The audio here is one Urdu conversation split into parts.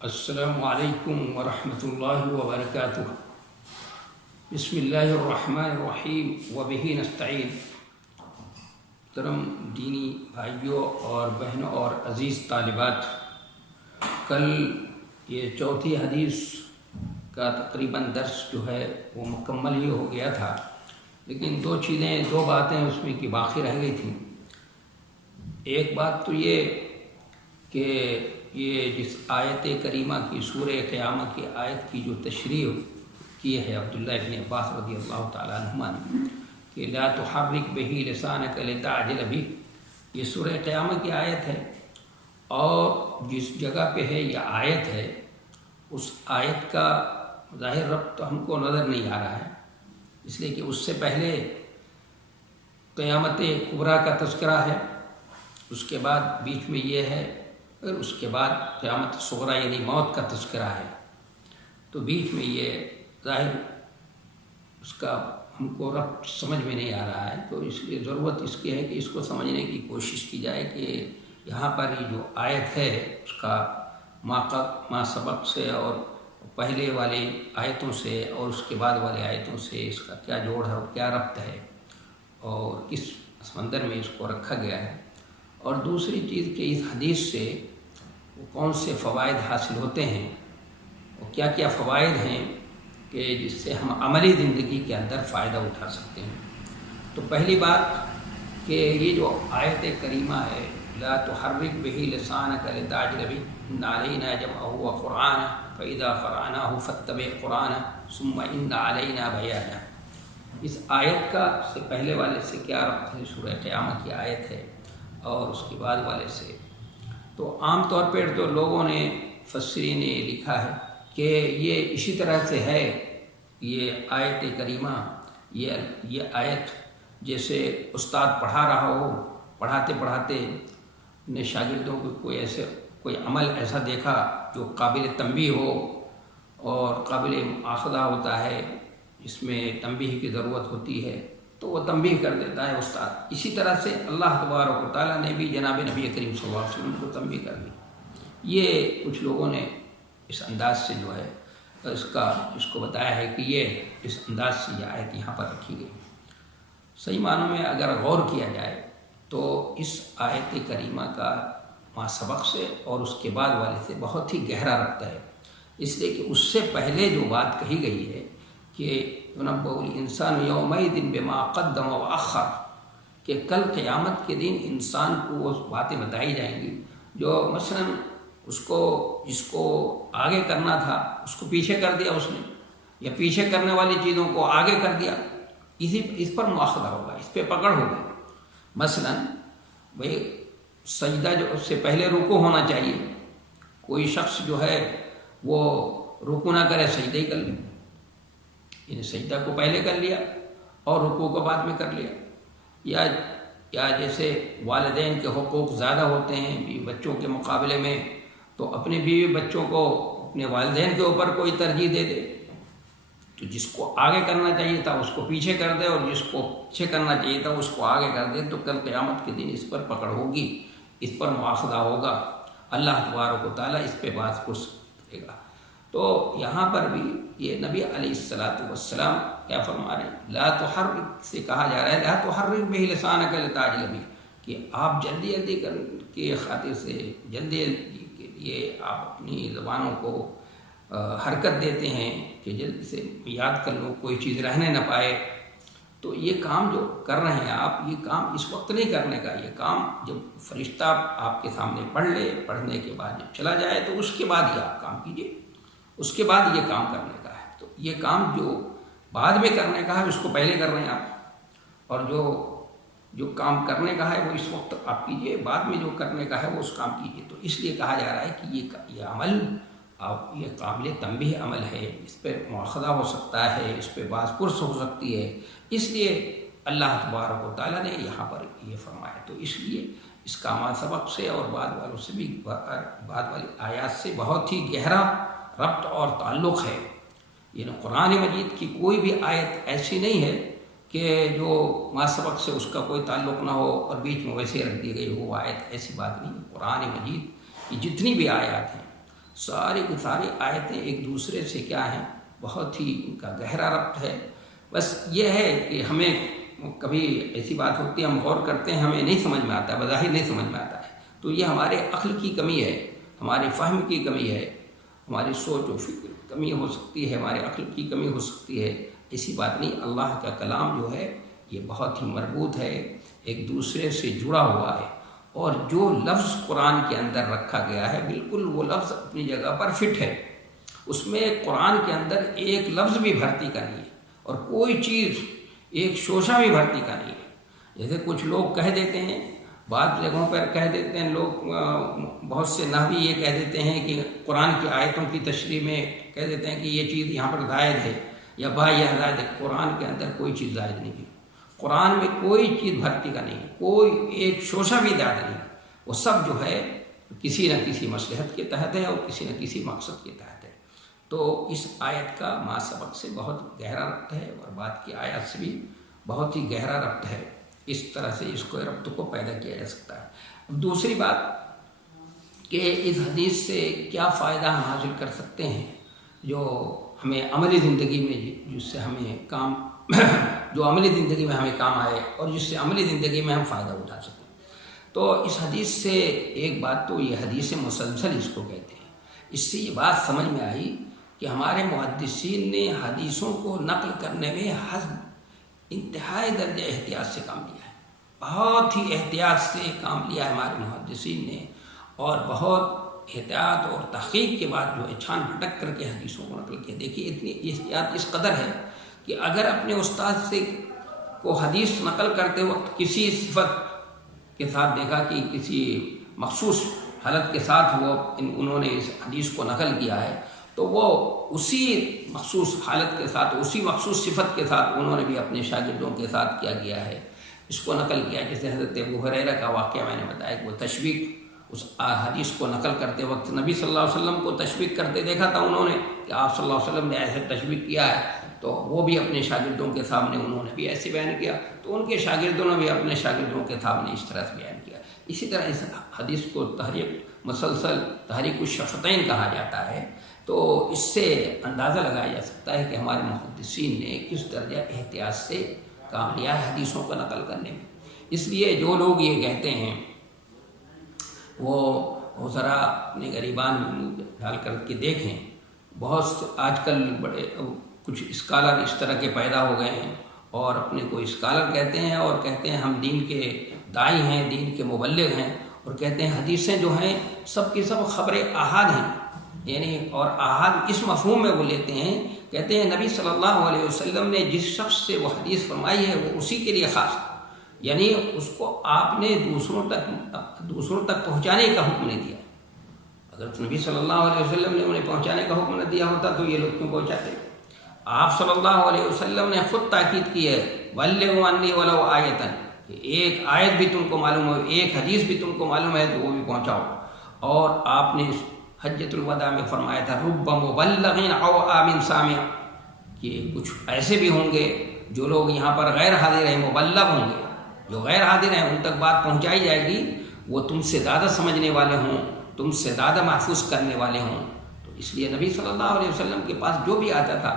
السلام علیکم ورحمۃ اللہ وبرکاتہ۔ بسم اللہ الرحمن الرحیم وبہ نستعین۔ محترم دینی بھائیوں اور بہنوں اور عزیز طالبات، کل یہ چوتھی حدیث کا تقریباً درس جو ہے وہ مکمل ہی ہو گیا تھا، لیکن دو باتیں اس میں کی باقی رہ گئی تھیں۔ ایک بات تو یہ کہ یہ جس آیت کریمہ کی سورہ قیامہ کی آیت کی جو تشریح کی ہے عبداللہ ابن عباس رضی اللہ تعالیٰ عنہما نے کہ لا تحرک بہ لسانک لتعجل بہ، یہ سورہ قیامہ کی آیت ہے، اور جس جگہ پہ ہے یہ آیت ہے اس آیت کا ظاہر ربط تو ہم کو نظر نہیں آ رہا ہے، اس لیے کہ اس سے پہلے قیامت کبریٰ کا تذکرہ ہے، اس کے بعد بیچ میں یہ ہے، اور اس کے بعد قیامت صغریٰ یعنی موت کا تذکرہ ہے، تو بیچ میں یہ ظاہر اس کا ہم کو ربط سمجھ میں نہیں آ رہا ہے، تو اس لیے ضرورت اس کی ہے کہ اس کو سمجھنے کی کوشش کی جائے کہ یہاں پر یہ جو آیت ہے اس کا ما سبق سے اور پہلے والے آیتوں سے اور اس کے بعد والے آیتوں سے اس کا کیا جوڑ ہے اور کیا ربط ہے اور کس سمندر میں اس کو رکھا گیا ہے، اور دوسری چیز کہ اس حدیث سے کون سے فوائد حاصل ہوتے ہیں اور کیا کیا فوائد ہیں کہ جس سے ہم عملی زندگی کے اندر فائدہ اٹھا سکتے ہیں۔ تو پہلی بات کہ یہ جو آیت کریمہ ہے لا تحرک بہ لسانک لتعجل بہ ان علینا جمعہ وقرآنہ فاذا قرأناہ فاتبع قرآنہ ثم ان علینا بیانہ، اس آیت کا سے پہلے والے سے کیا ربط ہے؟ سورہ قیامہ کی آیت ہے اور اس کے بعد والے سے تو عام طور پر جو لوگوں نے مفسرین نے لکھا ہے کہ یہ اسی طرح سے ہے، یہ آیت کریمہ یہ آیت جیسے استاد پڑھا رہا ہو، پڑھاتے پڑھاتے نے شاگردوں کو کوئی عمل ایسا دیکھا جو قابل تنبیہ ہو اور قابل مؤاخذہ ہوتا ہے، اس میں تنبیہ کی ضرورت ہوتی ہے تو وہ تنبیہ کر دیتا ہے استاد۔ اسی طرح سے اللہ تبارک و تعالیٰ نے بھی جناب نبی کریم صلی اللہ علیہ وسلم کو تنبیہ کر دی۔ یہ کچھ لوگوں نے اس انداز سے جو ہے اس کو بتایا ہے کہ یہ اس انداز سے یہ آیت یہاں پر رکھی گئی۔ صحیح معنوں میں اگر غور کیا جائے تو اس آیت کریمہ کا ما سبق سے اور اس کے بعد والے سے بہت ہی گہرا ربط ہے، اس لیے کہ اس سے پہلے جو بات کہی گئی ہے کہ ينبأ الانسان یومئذ بما قدم واخر، کہ کل قیامت کے دن انسان کو وہ باتیں بتائی جائیں گی جو مثلا جس کو آگے کرنا تھا اس کو پیچھے کر دیا اس نے، یا پیچھے کرنے والی چیزوں کو آگے کر دیا، اس پر مؤاخذہ ہوگا، اس پہ پکڑ ہوگی۔ مثلا بھئی سجدہ جو اس سے پہلے رکوع ہونا چاہیے، کوئی شخص جو ہے وہ رکوع نہ کرے سجدہ ہی کر لے، یعنی سجدہ کو پہلے کر لیا اور رکوع کو بعد میں کر لیا، یا جیسے والدین کے حقوق زیادہ ہوتے ہیں بیوی بچوں کے مقابلے میں، تو اپنے بیوی بچوں کو اپنے والدین کے اوپر کوئی ترجیح دے دے، تو جس کو آگے کرنا چاہیے تھا اس کو پیچھے کر دے اور جس کو پیچھے کرنا چاہیے تھا اس کو آگے کر دے، تو کل قیامت کے دن اس پر پکڑ ہوگی، اس پر مؤاخذہ ہوگا، اللہ تبارک و تعالیٰ اس پہ بات پرس کرے گا۔ تو یہاں پر بھی یہ نبی علیہ السلام کیا فرما رہے ہیں؟ لا تحرک سے کہا جا رہا ہے لا تحرک بہ لسانک لتعجل بہ، کہ آپ جلدی کے خاطر سے جلدی کے لیے آپ اپنی زبانوں کو حرکت دیتے ہیں کہ جلدی سے یاد کر لو، کوئی چیز رہنے نہ پائے، تو یہ کام جو کر رہے ہیں آپ، یہ کام اس وقت نہیں کرنے کا، یہ کام جب فرشتہ آپ کے سامنے پڑھ لے، پڑھنے کے بعد جب چلا جائے تو اس کے بعد یہ آپ کام کیجیے، اس کے بعد یہ کام کرنے کا ہے۔ تو یہ کام جو بعد میں کرنے کا ہے اس کو پہلے کر رہے ہیں آپ، اور جو کام کرنے کا ہے وہ اس وقت آپ کیجیے، بعد میں جو کرنے کا ہے وہ اس کام کیجیے۔ تو اس لیے کہا جا رہا ہے کہ یہ عمل یہ قابل تنبیہ عمل ہے، اس پہ مؤاخذہ ہو سکتا ہے، اس پہ باز پرس ہو سکتی ہے، اس لیے اللہ تبارک و تعالیٰ نے یہاں پر یہ فرمایا۔ تو اس لیے اس کا ما سبق سے اور بعد والوں سے بھی بعد والی آیات سے بہت ہی گہرا ربط اور تعلق ہے، یعنی قرآن مجید کی کوئی بھی آیت ایسی نہیں ہے کہ جو ما سبق سے اس کا کوئی تعلق نہ ہو اور بیچ میں ویسے رکھ دی گئی ہو، آیت ایسی بات نہیں۔ قرآن مجید کی جتنی بھی آیات ہیں ساری کی ساری آیتیں ایک دوسرے سے کیا ہیں، بہت ہی ان کا گہرا ربط ہے۔ بس یہ ہے کہ ہمیں کبھی ایسی بات ہوتی ہے، ہم غور کرتے ہیں، ہمیں نہیں سمجھ میں آتا ہے، بظاہر نہیں سمجھ میں آتا ہے، تو یہ ہمارے عقل کی کمی ہے، ہمارے فہم کی کمی ہے، ہماری سوچ و فکر کمی ہو سکتی ہے، ہمارے عقل کی کمی ہو سکتی ہے۔ ایسی بات نہیں، اللہ کا کلام جو ہے یہ بہت ہی مربوط ہے، ایک دوسرے سے جڑا ہوا ہے، اور جو لفظ قرآن کے اندر رکھا گیا ہے بالکل وہ لفظ اپنی جگہ پر فٹ ہے، اس میں قرآن کے اندر ایک لفظ بھی بھرتی کا نہیں ہے، اور کوئی چیز ایک شوشہ بھی بھرتی کا نہیں ہے۔ جیسے کچھ لوگ کہہ دیتے ہیں، بعض جگہوں پر کہہ دیتے ہیں لوگ، بہت سے نحوی یہ کہہ دیتے ہیں کہ قرآن کی آیتوں کی تشریح میں کہہ دیتے ہیں کہ یہ چیز یہاں پر زائد ہے یا یہ زائد ہے۔ قرآن کے اندر کوئی چیز زائد نہیں ہے، قرآن میں کوئی چیز بھرتی کا نہیں ہے، کوئی ایک شوشہ بھی زائد نہیں ہے، وہ سب جو ہے کسی نہ کسی مصلحت کے تحت ہے اور کسی نہ کسی مقصد کے تحت ہے۔ تو اس آیت کا ما سبق سے بہت گہرا ربط ہے، اور بعد کی آیات سے بھی بہت ہی گہرا ربط ہے۔ اس طرح سے اس کو ربط کو پیدا کیا جا سکتا ہے۔ اب دوسری بات کہ اس حدیث سے کیا فائدہ ہم حاصل کر سکتے ہیں جو ہمیں عملی زندگی میں، جس سے ہمیں کام جو عملی زندگی میں ہمیں کام آئے اور جس سے عملی زندگی میں ہم فائدہ اٹھا سکیں۔ تو اس حدیث سے ایک بات تو یہ حدیث مسلسل اس کو کہتے ہیں، اس سے یہ بات سمجھ میں آئی کہ ہمارے محدثین نے حدیثوں کو نقل کرنے میں انتہائی درجہ احتیاط سے کام لیا ہے، بہت ہی احتیاط سے کام لیا ہے ہمارے محدثین نے، اور بہت احتیاط اور تحقیق کے بعد جو ہے چھان پھٹک کر کے حدیثوں کو نقل کیا۔ دیکھیے اتنی احتیاط اس قدر ہے کہ اگر اپنے استاد سے کو حدیث نقل کرتے وقت کسی صفت کے ساتھ دیکھا کہ کسی مخصوص حالت کے ساتھ انہوں نے اس حدیث کو نقل کیا ہے، تو وہ اسی مخصوص حالت کے ساتھ، اسی مخصوص صفت کے ساتھ انہوں نے بھی اپنے شاگردوں کے ساتھ کیا گیا ہے، اس کو نقل کیا۔ جیسے حضرت ابو ہریرہ کا واقعہ میں نے بتایا کہ وہ تشویق، اس حدیث کو نقل کرتے وقت نبی صلی اللہ علیہ وسلم کو تشویق کرتے دیکھا تھا انہوں نے کہ آپ صلی اللہ علیہ وسلم نے ایسے تشویق کیا ہے، تو وہ بھی اپنے شاگردوں کے سامنے انہوں نے بھی ایسے بیان کیا، تو ان کے شاگردوں نے بھی اپنے شاگردوں کے سامنے اس طرح سے بیان کیا۔ اسی طرح اس حدیث کو مسلسل تحریک الشفتین کہا جاتا ہے۔ تو اس سے اندازہ لگایا جا سکتا ہے کہ ہمارے محدثین نے کس درجہ احتیاط سے کام لیا ہے حدیثوں کو نقل کرنے میں۔ اس لیے جو لوگ یہ کہتے ہیں وہ ذرا اپنے غریبان میں ڈال کر کے دیکھیں، بہت آج کل بڑے کچھ اسکالر اس طرح کے پیدا ہو گئے ہیں، اور اپنے کو اسکالر کہتے ہیں، اور کہتے ہیں ہم دین کے داعی ہیں، دین کے مبلغ ہیں، اور کہتے ہیں حدیثیں جو ہیں سب کی سب خبر احاد ہیں، یعنی اور احاد اس مفہوم میں وہ لیتے ہیں، کہتے ہیں نبی صلی اللہ علیہ وسلم نے جس شخص سے وہ حدیث فرمائی ہے وہ اسی کے لیے خاص ہے، یعنی اس کو آپ نے دوسروں تک پہنچانے کا حکم نہیں دیا۔ اگر نبی صلی اللہ علیہ وسلم نے انہیں پہنچانے کا حکم نہ دیا ہوتا تو یہ لوگ کیوں پہنچاتے؟ آپ صلی اللہ علیہ وسلم نے خود تاکید کی ہے بلغوا عنی ولو آیۃ، کہ ایک آیت بھی تم کو معلوم ہو، ایک حدیث بھی تم کو معلوم ہے تو وہ بھی پہنچاؤ۔ اور آپ نے حجۃ الوداع میں فرمایا تھا رب مبلغ او آمن سامع، کہ کچھ ایسے بھی ہوں گے جو لوگ یہاں پر غیر حاضر ہیں، مبلغ ہوں گے، جو غیر حاضر ہیں ان تک بات پہنچائی جائے گی، وہ تم سے زیادہ سمجھنے والے ہوں، تم سے زیادہ محفوظ کرنے والے ہوں۔ تو اس لیے نبی صلی اللہ علیہ وسلم کے پاس جو بھی آتا تھا،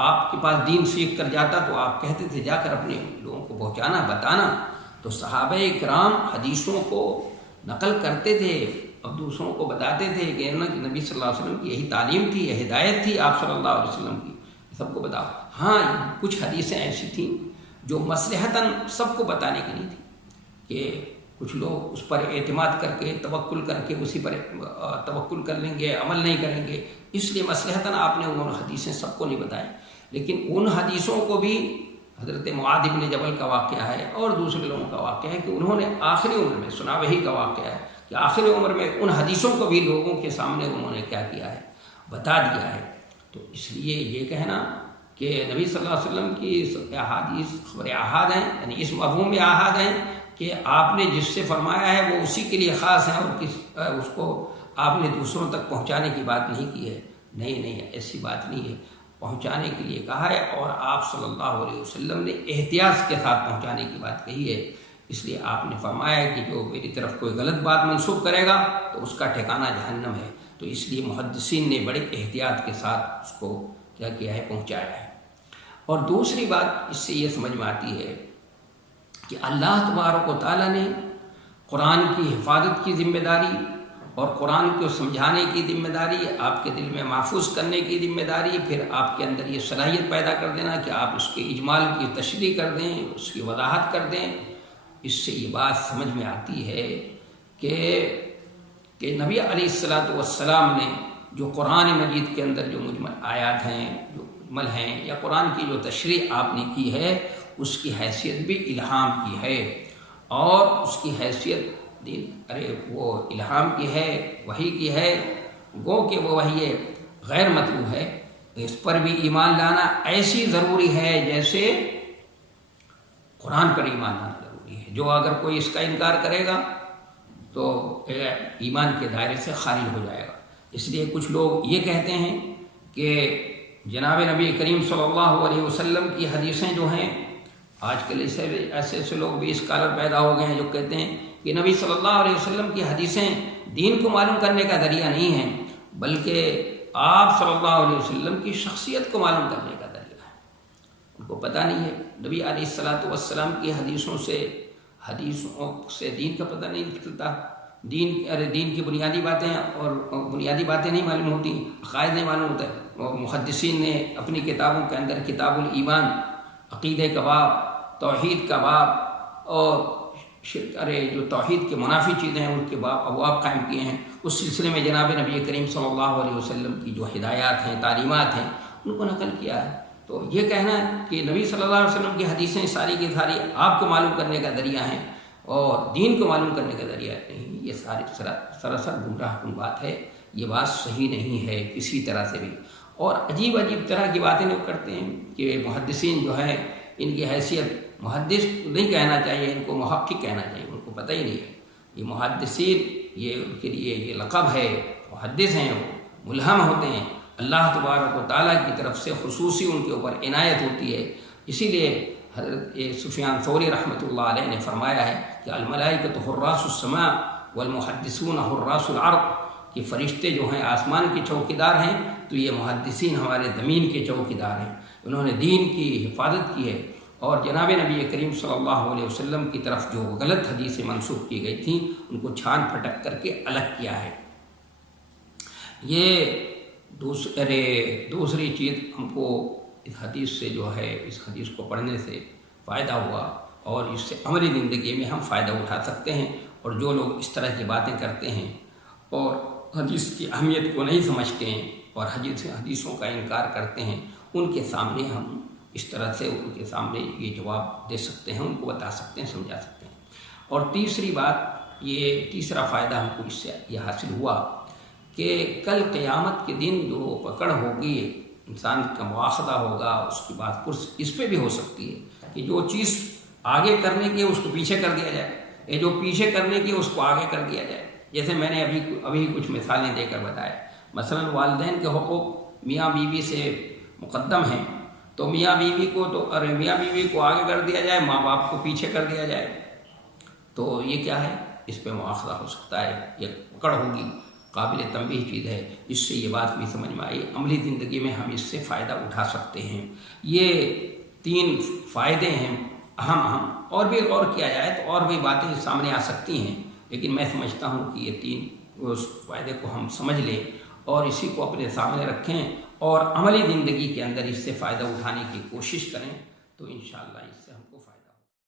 آپ کے پاس دین سیکھ کر جاتا تو آپ کہتے تھے جا کر اپنے لوگوں کو پہنچانا، بتانا۔ تو صحابہ کرام حدیثوں کو نقل کرتے تھے، اب دوسروں کو بتاتے تھے کہ نبی صلی اللہ علیہ وسلم کی یہی تعلیم تھی، یہ ہدایت تھی آپ صلی اللہ علیہ وسلم کی، سب کو بتاؤ۔ ہاں کچھ حدیثیں ایسی تھیں جو مصلحتاً سب کو بتانے کی نہیں تھی، کہ کچھ لوگ اس پر اعتماد کر کے توکل کر کے اسی پر توکل کر لیں گے، عمل نہیں کریں گے، اس لیے مصلحتاً آپ نے وہ حدیثیں سب کو نہیں بتائیں۔ لیکن ان حدیثوں کو بھی حضرت معاذ بن جبل کا واقعہ ہے اور دوسرے لوگوں کا واقعہ ہے کہ انہوں نے آخری عمر میں، سنا وہی کا واقعہ ہے کہ آخری عمر میں ان حدیثوں کو بھی لوگوں کے سامنے انہوں نے کیا کیا ہے، بتا دیا ہے۔ تو اس لیے یہ کہنا کہ نبی صلی اللہ علیہ وسلم کی احادیث خبر احاد ہیں، یعنی اس مفہوم میں احاد ہیں کہ آپ نے جس سے فرمایا ہے وہ اسی کے لیے خاص ہیں، اور اس کو آپ نے دوسروں تک پہنچانے کی بات نہیں کی ہے، نہیں ایسی بات نہیں ہے، پہنچانے کے لیے کہا ہے، اور آپ صلی اللہ علیہ وسلم نے احتیاط کے ساتھ پہنچانے کی بات کہی ہے۔ اس لیے آپ نے فرمایا کہ جو میری طرف کوئی غلط بات منسوب کرے گا تو اس کا ٹھکانہ جہنم ہے۔ تو اس لیے محدثین نے بڑے احتیاط کے ساتھ اس کو کیا کیا ہے، پہنچایا ہے۔ اور دوسری بات اس سے یہ سمجھ میں آتی ہے کہ اللہ تبارک و تعالیٰ نے قرآن کی حفاظت کی ذمہ داری اور قرآن کو سمجھانے کی ذمہ داری، آپ کے دل میں محفوظ کرنے کی ذمہ داری، پھر آپ کے اندر یہ صلاحیت پیدا کر دینا کہ آپ اس کے اجمال کی تشریح کر دیں، اس کی وضاحت کر دیں۔ اس سے یہ بات سمجھ میں آتی ہے کہ نبی علیہ الصلاۃ والسلام نے جو قرآن مجید کے اندر جو مجمل آیات ہیں، جو مجمل ہیں، یا قرآن کی جو تشریح آپ نے کی ہے، اس کی حیثیت بھی الہام کی ہے، اور اس کی حیثیت وہ الہام کی ہے، وحی کی ہے، گو کہ وہ وحی غیر مطلوب ہے، اس پر بھی ایمان لانا ایسی ضروری ہے جیسے قرآن پر ایمان لانا ضروری ہے۔ جو اگر کوئی اس کا انکار کرے گا تو ایمان کے دائرے سے خارج ہو جائے گا۔ اس لیے کچھ لوگ یہ کہتے ہیں کہ جناب نبی کریم صلی اللہ علیہ وسلم کی حدیثیں جو ہیں، آج کل ایسے لوگ بھی اسکالر پیدا ہو گئے ہیں جو کہتے ہیں کہ نبی صلی اللہ علیہ وسلم کی حدیثیں دین کو معلوم کرنے کا ذریعہ نہیں ہیں، بلکہ آپ صلی اللہ علیہ وسلم کی شخصیت کو معلوم کرنے کا ذریعہ ہے۔ ان کو پتہ نہیں ہے نبی علیہ الصلاۃ والسلام کی حدیثوں سے دین کا پتہ نہیں چلتا، دین کی بنیادی باتیں نہیں معلوم ہوتی، عقائد نہیں معلوم ہوتا ہے۔ محدثین نے اپنی کتابوں کے اندر کتاب الایمان، عقیدے کا باب، توحید کا باب، اور جو توحید کے منافی چیزیں ہیں ان کے ابواب قائم کیے ہیں۔ اس سلسلے میں جناب نبی کریم صلی اللہ علیہ وسلم کی جو ہدایات ہیں، تعلیمات ہیں، ان کو نقل کیا ہے۔ تو یہ کہنا کہ نبی صلی اللہ علیہ وسلم کی حدیثیں ساری کی ساری آپ کو معلوم کرنے کا ذریعہ ہیں اور دین کو معلوم کرنے کا ذریعہ نہیں، یہ سراسر گمراہ کن بات ہے، یہ بات صحیح نہیں ہے کسی طرح سے بھی۔ اور عجیب طرح کی باتیں لوگ کرتے ہیں کہ محدثین جو ہیں، ان کی حیثیت محدث نہیں کہنا چاہیے، ان کو محقق کہنا چاہیے، ان کو پتہ ہی نہیں ہے۔ یہ محدثین، یہ ان کے لیے یہ لقب ہے، محدث ہیں، وہ ملہم ہوتے ہیں، اللہ تبارک و تعالیٰ کی طرف سے خصوصی ان کے اوپر عنایت ہوتی ہے۔ اسی لیے حضرت سفیان ثوری رحمۃ اللہ علیہ نے فرمایا ہے کہ الملائکۃ حراس السماء والمحدثون حراس الارض، کہ فرشتے جو ہیں آسمان کے چوکیدار ہیں، تو یہ محدثین ہمارے زمین کے چوکیدار ہیں۔ انہوں نے دین کی حفاظت کی ہے، اور جناب نبی کریم صلی اللہ علیہ وسلم کی طرف جو غلط حدیثیں منسوخ کی گئی تھیں ان کو چھان پھٹک کر کے الگ کیا ہے۔ یہ دوسری چیز ہم کو اس حدیث سے جو ہے، اس حدیث کو پڑھنے سے فائدہ ہوا، اور اس سے عملی زندگی میں ہم فائدہ اٹھا سکتے ہیں۔ اور جو لوگ اس طرح کی باتیں کرتے ہیں اور حدیث کی اہمیت کو نہیں سمجھتے ہیں اور حدیثوں کا انکار کرتے ہیں، ان کے سامنے ہم اس طرح سے ان کے سامنے یہ جواب دے سکتے ہیں، ان کو بتا سکتے ہیں، سمجھا سکتے ہیں۔ اور تیسرا فائدہ ہم کو اس سے یہ حاصل ہوا کہ کل قیامت کے دن جو پکڑ ہوگی، انسان کا مواخذہ ہوگا، اس کی بات اس پہ بھی ہو سکتی ہے کہ جو چیز آگے کرنے کی اس کو پیچھے کر دیا جائے، یا جو پیچھے کرنے کی اس کو آگے کر دیا جائے۔ جیسے میں نے ابھی کچھ مثالیں دے کر بتایا، مثلا والدین کے حقوق میاں بیوی سے مقدم ہیں، تو میاں بیوی کو آگے کر دیا جائے، ماں باپ کو پیچھے کر دیا جائے، تو یہ کیا ہے؟ اس پہ مواخذہ ہو سکتا ہے، یہ پکڑ ہوگی، قابل تنبیہ چیز ہے۔ اس سے یہ بات بھی سمجھ میں آئی، عملی زندگی میں ہم اس سے فائدہ اٹھا سکتے ہیں۔ یہ 3 فائدے ہیں اہم، اور بھی غور کیا جائے تو اور بھی باتیں سامنے آ سکتی ہیں، لیکن میں سمجھتا ہوں کہ یہ 3 اس فائدے کو ہم سمجھ لیں اور اسی کو اپنے سامنے رکھیں اور عملی زندگی کے اندر اس سے فائدہ اٹھانے کی کوشش کریں، تو انشاءاللہ اس سے ہم کو فائدہ